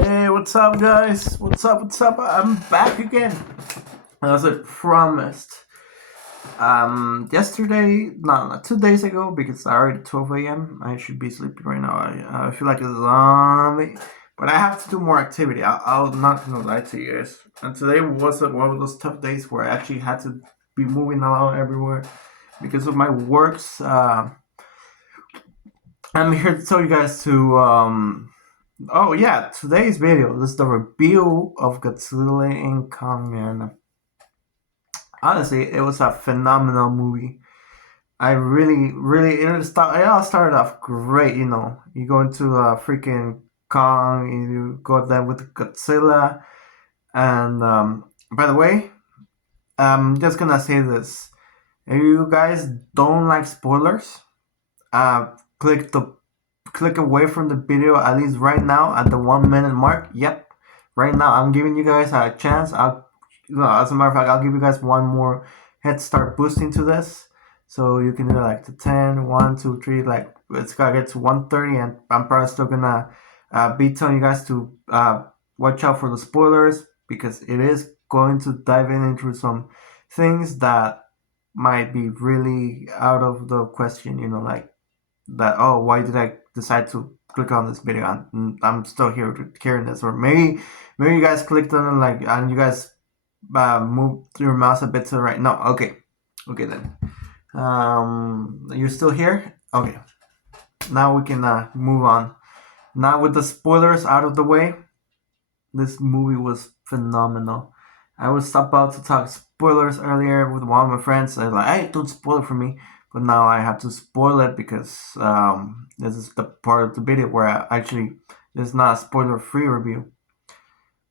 Hey, what's up, guys? What's up? What's up? I'm back again. As I promised. Yesterday, no, not 2 days ago, because it's already 12 a.m. I should be sleeping right now. I feel like a zombie. But I have to do more activity. I'll not gonna lie to you guys. And today was one of those tough days where I actually had to be moving around everywhere because of my works. I'm here to tell you guys to Oh yeah, today's video this is the review of Godzilla X Kong, and honestly, it was a phenomenal movie. I it all started off great. You go into freaking Kong, you go there with Godzilla, and by the way, I'm just gonna say this: if you guys don't like spoilers, uh, click the click away from the video at least right now at the 1 minute mark. Yep, right now I'm giving you guys a chance. As a matter of fact, I'll give you guys one more head start boosting to this, so you can do like the 10, 1, 2, 3, like it's gotta get to 130, and I'm probably still gonna be telling you guys to watch out for the spoilers because it is going to dive in into some things that might be really out of the question. Like that. Oh, why did I decide to click on this video? I'm still here hearing this, or maybe you guys clicked on it like and you guys moved your mouse a bit to the right. No, okay then. You're still here. Okay, now we can move on. Now with the spoilers out of the way, this movie was phenomenal. I was about to talk spoilers earlier with one of my friends. I was like, "Hey, don't spoil it for me." But now I have to spoil it because this is the part of the video where it's not a spoiler-free review.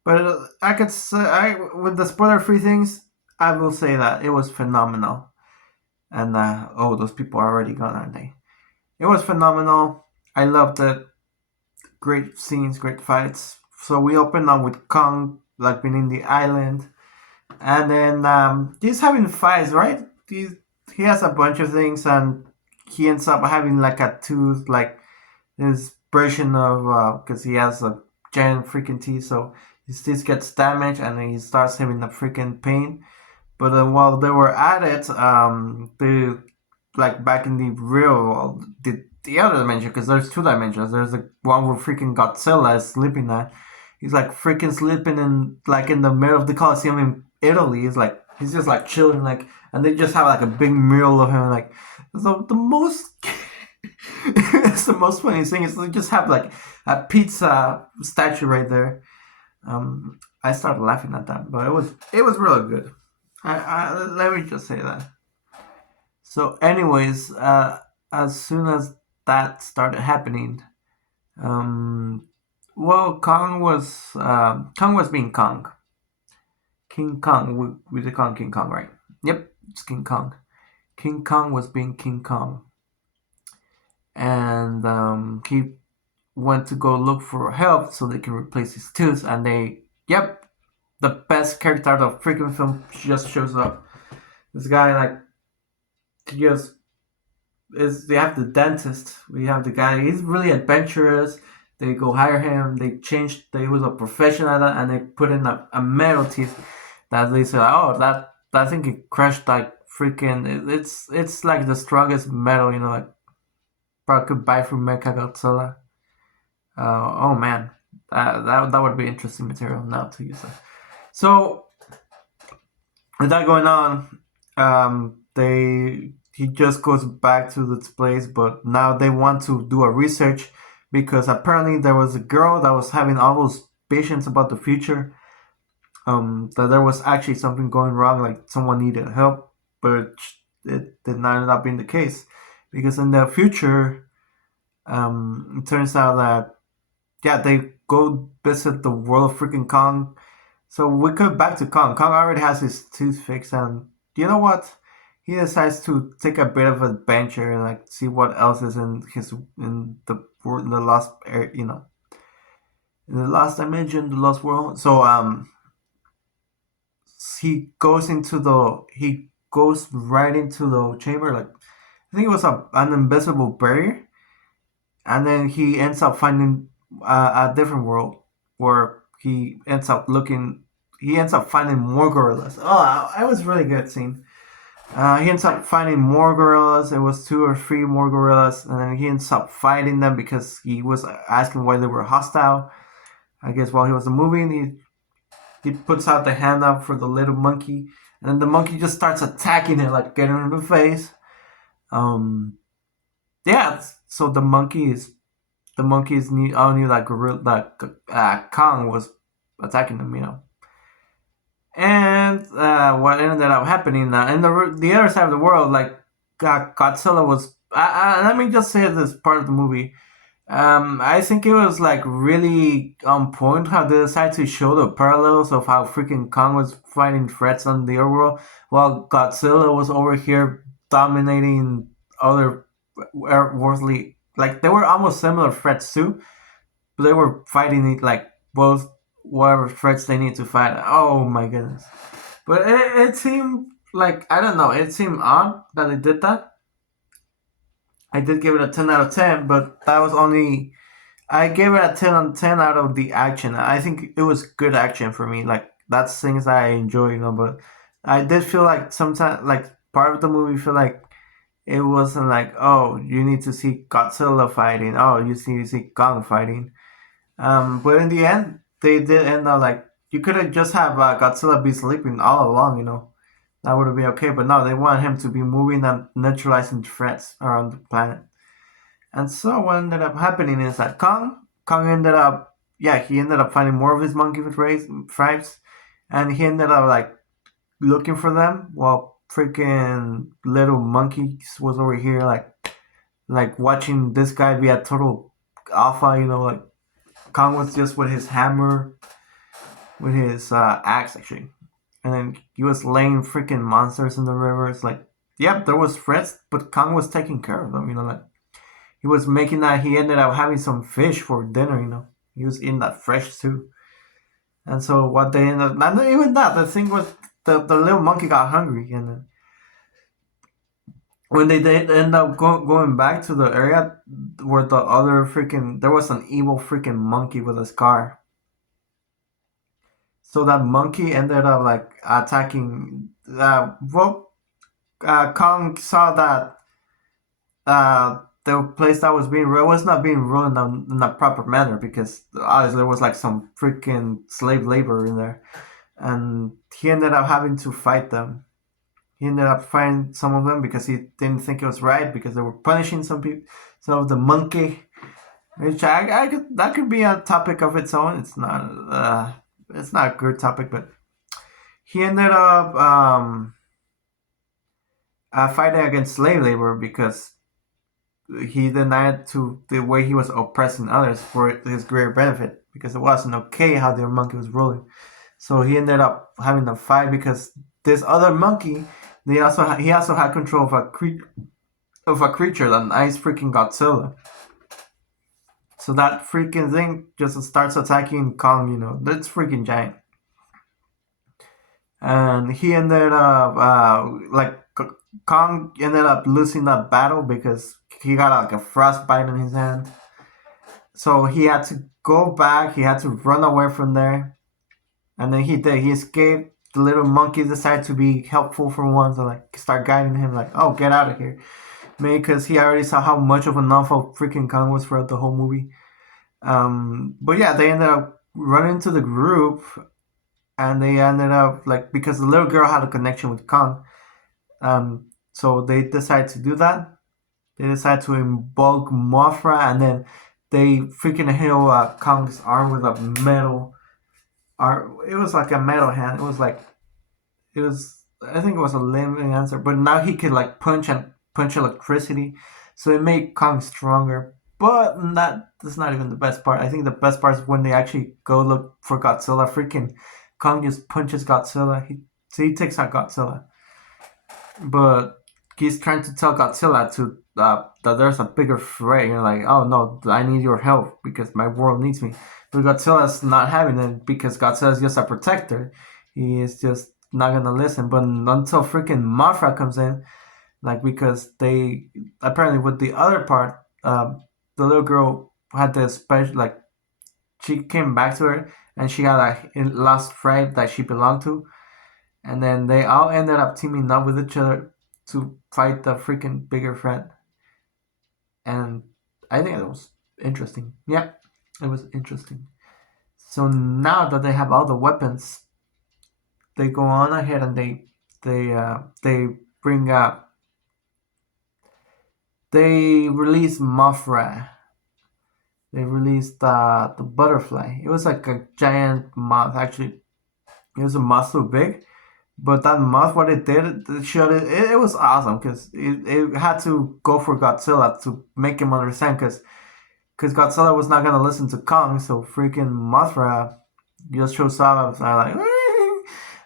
But I could say, with the spoiler-free things, I will say that it was phenomenal. And oh, those people are already gone, aren't they? It was phenomenal. I loved it. Great scenes, great fights. So we open up with Kong like being in the island, and then he's having fights, right? He has a bunch of things, and he ends up having like a tooth, like his version of because he has a giant freaking teeth, so his teeth gets damaged, and then he starts having a freaking pain. But while they were at it, they like back in the real world, the other dimension, because there's two dimensions. There's the one where freaking Godzilla is sleeping at. He's like freaking sleeping in the middle of the Coliseum in Italy. He's just like chilling, like, and they just have like a big mural of him, like the most. It's the most funny thing is they just have like a pizza statue right there. I started laughing at that, but it was really good. Let me just say that. So, anyways, as soon as that started happening, um, well, Kong was being Kong, King Kong. We call him King Kong, right? Yep, it's King Kong. King Kong was being King Kong, and he went to go look for help so they can replace his tooth. And yep, the best character of the freaking film just shows up. This guy, like, he just they have the dentist. We have the guy. He's really adventurous. They go hire him. They changed. They was a professional at that, and they put in a metal teeth that they said, oh, that I think it crushed like freaking. It's like the strongest metal, like probably could buy from Mecha Godzilla. Oh man, that would be interesting material now to use that. So with that going on, he just goes back to this place, but now they want to do a research because apparently there was a girl that was having all those visions about the future. That there was actually something going wrong, like someone needed help, but it did not end up being the case because in the future, it turns out that yeah, they go visit the world of freaking Kong. So we go back to Kong. Kong already has his tooth fixed, and you know what? He decides to take a bit of adventure and like see what else is in the lost in the last dimension, the lost world. So he goes right into the chamber, like I think it was an invisible barrier, and then he ends up finding a different world. where he ends up finding more gorillas. Oh, it was really good scene. He ends up finding more gorillas. It was two or three more gorillas, and then he ends up fighting them because he was asking why they were hostile. I guess while he was moving, he puts out the hand up for the little monkey, and then the monkey just starts attacking it, like getting in the face. Um, yeah. So the monkeys knew, all knew that gorilla that Kong was attacking them, And what ended up happening in the other side of the world, like Godzilla was. Let me just say this part of the movie. I think it was like really on point how they decided to show the parallels of how freaking Kong was fighting threats on the other world, while Godzilla was over here dominating other worldly. Like they were almost similar threats too, but they were fighting it like both whatever threats they need to fight. Oh my goodness! But it seemed like I don't know. It seemed odd that they did that. I did give it a 10 out of 10, but that was only I gave it a 10 on 10 out of the action. I think it was good action for me. Like that's things that I enjoy, But I did feel like sometimes, like part of the movie, feel like it wasn't like, oh, you need to see Godzilla fighting. Oh, you need to see Kong fighting. But in the end, they did end up like you could have just have Godzilla be sleeping all along. That would have been okay. But no, they want him to be moving and neutralizing threats around the planet. And so what ended up happening is that Kong ended up, yeah, he ended up finding more of his monkey tribes, and he ended up like looking for them while freaking little monkeys was over here like watching this guy be a total alpha. Like Kong was just with his hammer, with his axe actually, and then he was laying freaking monsters in the rivers. Like, yep, there was threats, but Kong was taking care of them. Like he was making that he ended up having some fish for dinner. He was eating that fresh too. And so what they ended up, not even that, the thing was the little monkey got hungry, and when they did end up going back to the area where the other freaking there was an evil freaking monkey with a scar. So that monkey ended up like attacking. Kong saw that the place that was being ruined was not being ruined in a proper manner because obviously there was like some freaking slave labor in there, and he ended up having to fight them. He ended up fighting some of them because he didn't think it was right because they were punishing some people, some of the monkey, which that could be a topic of its own. It's not a good topic, but he ended up fighting against slave labor because he denied to the way he was oppressing others for his greater benefit because it wasn't okay how the monkey was ruling. So he ended up having a fight because this other monkey, he also had control of a creature, that nice freaking Godzilla. So that freaking thing just starts attacking Kong. That's freaking giant, and he ended up like Kong ended up losing that battle because he got like a frostbite in his hand. So he had to go back. He had to run away from there, and then he did. He escaped. The little monkey decided to be helpful for once, and like start guiding him, like, "Oh, get out of here!" Maybe because he already saw how much of an awful freaking Kong was throughout the whole movie. But yeah, they ended up running into the group, and they ended up like because the little girl had a connection with Kong. So they decided to do that. They decided to invoke Mothra, and then they freaking hit Kong's arm with a metal. It was like a metal hand. It was. I think it was a limiting answer, but now he could like punch electricity, so it made Kong stronger. But that's not even the best part. I think the best part is when they actually go look for Godzilla. Freaking Kong just punches Godzilla. He takes out Godzilla, but he's trying to tell Godzilla that there's a bigger threat. You're like, oh no, I need your help because my world needs me. But Godzilla's not having it because Godzilla's just a protector. He is just not gonna listen. But until freaking Mothra comes in, like because they apparently with the other part, the little girl had the special like she came back to her, and she had a lost friend that she belonged to, and then they all ended up teaming up with each other to fight the freaking bigger threat. And I think it was interesting. Yeah, it was interesting. So now that they have all the weapons, they go on ahead and they bring up they release Mothra. They released the butterfly. It was like a giant moth. Actually, it was a moth so big. But that moth, what it did, it showed it was awesome because it had to go for Godzilla to make him understand because Godzilla was not gonna listen to Kong, so freaking Mothra just shows up and like,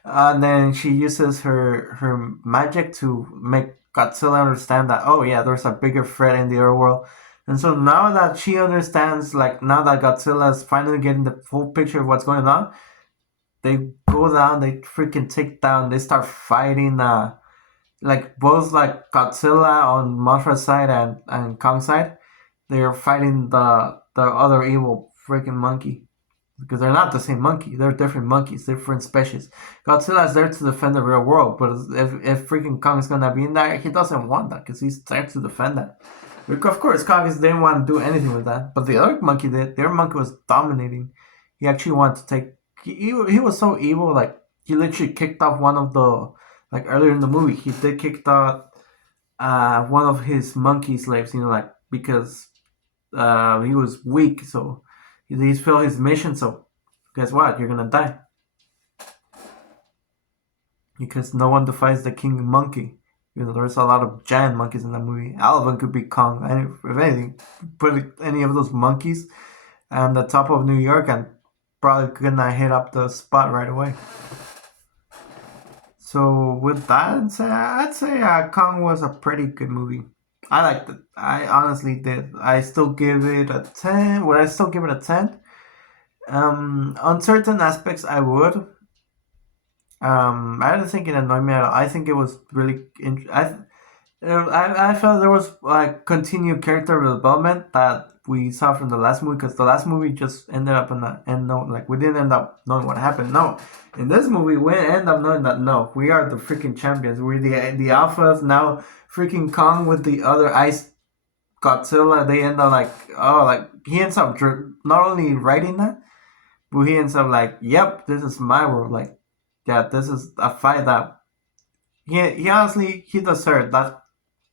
and then she uses her magic to make Godzilla understand that, oh yeah, there's a bigger threat in the other world. And so now that she understands, like now that Godzilla is finally getting the full picture of what's going on, they go down, they freaking take down, they start fighting. Like both like Godzilla on Mothra's side and Kong's side, they're fighting the other evil freaking monkey because they're not the same monkey. They're different monkeys, different species. Godzilla is there to defend the real world, but if freaking Kong is gonna be in there, he doesn't want that because he's there to defend that. Of course, Kong didn't want to do anything with that, but the other monkey did. The other monkey was dominating. He actually wanted to take. He was so evil, like he literally kicked off one of the like earlier in the movie. He did kick off one of his monkey slaves, like because he was weak, so he failed his mission. So guess what? You're gonna die because no one defies the king monkey. There's a lot of giant monkeys in that movie. All of them could be Kong. If anything, put any of those monkeys on the top of New York and probably gonna hit up the spot right away. So with that, I'd say Kong was a pretty good movie. I liked it. I honestly did. I still give it a 10. Would I still give it a 10? On certain aspects, I would. I don't think it annoyed me at all. I think it was really. I felt there was like continued character development that we saw from the last movie because the last movie just ended up in the end note. Like we didn't end up knowing what happened. No, in this movie we end up knowing that no, we are the freaking champions. We're the alphas now. Freaking Kong with the other ice Godzilla. They end up like like he ends up not only writing that, but he ends up like, yep, this is my world. Like yeah, this is a fight that he honestly he deserved that.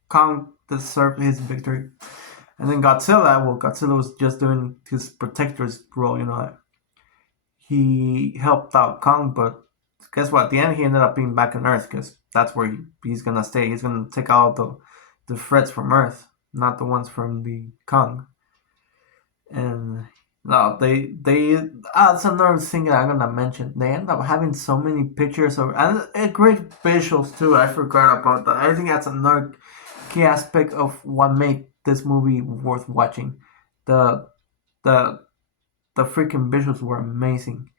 Kong deserved his victory. And then Godzilla was just doing his protector's role, He helped out Kong, but guess what? At the end, he ended up being back on Earth because that's where he's gonna stay. He's gonna take out the threats from Earth, not the ones from the Kong. And no, that's another thing that I'm gonna mention. They end up having so many pictures of and great visuals too. I forgot about that. I think that's another key aspect of what made this movie worth watching. The the the freaking visuals were amazing.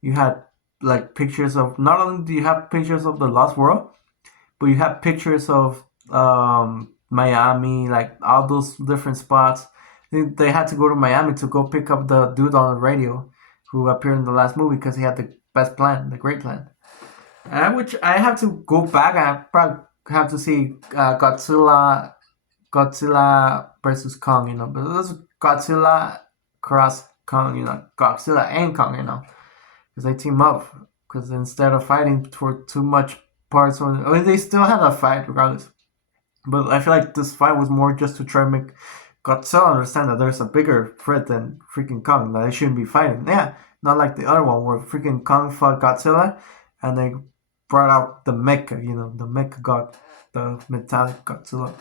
You had like pictures of not only do you have pictures of the Lost World, but you have pictures of Miami, like all those different spots. They had to go to Miami to go pick up the dude on the radio who appeared in the last movie because he had the best plan, the great plan. Which I have to go back. I probably have to see Godzilla versus Kong, but this is Godzilla cross Kong, Godzilla and Kong, because they team up. Because instead of fighting for too much parts, they still had a fight regardless. But I feel like this fight was more just to try and make Godzilla understand that there's a bigger threat than freaking Kong, that they shouldn't be fighting. Yeah, not like the other one where freaking Kong fought Godzilla and they brought out the mecha, the mecha god, the metallic Godzilla.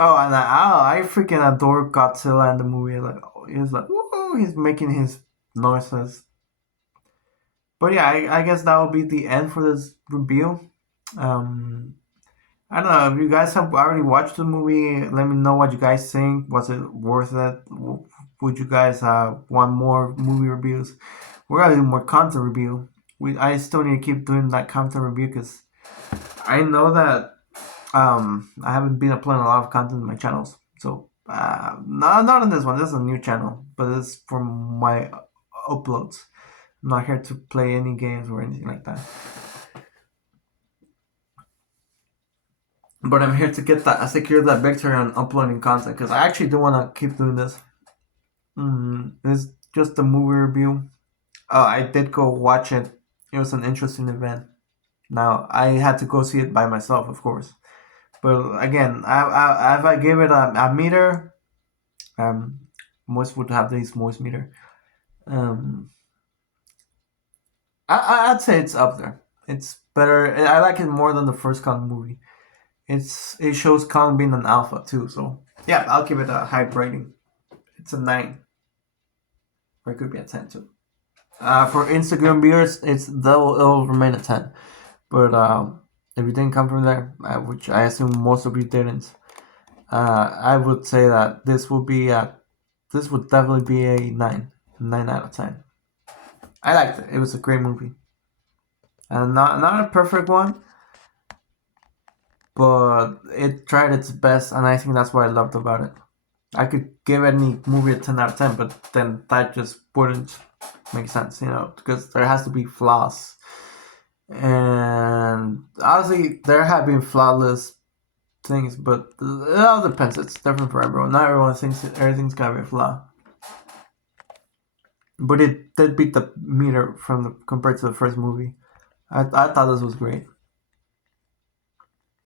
Oh, and I freaking adore Godzilla in the movie. Like, he's like, whoa, he's making his noises. But yeah, I guess that will be the end for this review. Um, I don't know if you guys have already watched the movie. Let me know what you guys think. Was it worth it? Would you guys want more movie reviews? We're gonna do more content review. I still need to keep doing that content review because I know that I haven't been uploading a lot of content in my channels. So No, not on this one. This is a new channel, but it's for my uploads. I'm not here to play any games or anything like that. But I'm here to get that, secure that victory on uploading content because I actually do want to keep doing this. It's just a movie review. I did go watch it. It was an interesting event. Now I had to go see it by myself, of course. But again, if I give it a meter, um, most would have this most meter. Um, I'd say it's up there. It's better. I like it more than the first Kong movie. It shows Kong being an alpha too. So yeah, I'll give it a high rating. It's a 9, or it could be a 10 too. For Instagram viewers, it'll remain a 10. But if you didn't come from there, which I assume most of you didn't, I would say that this would definitely be a 9 out of 10. I liked it. It was a great movie, and not a perfect one, but it tried its best, and I think that's what I loved about it. I could give any movie a 10 out of 10, but then that just wouldn't make sense, because there has to be flaws. And honestly, there have been flawless things, but it all depends. It's different for everyone. Not everyone thinks everything's gotta be a flaw. But it did beat the meter compared to the first movie. I thought this was great.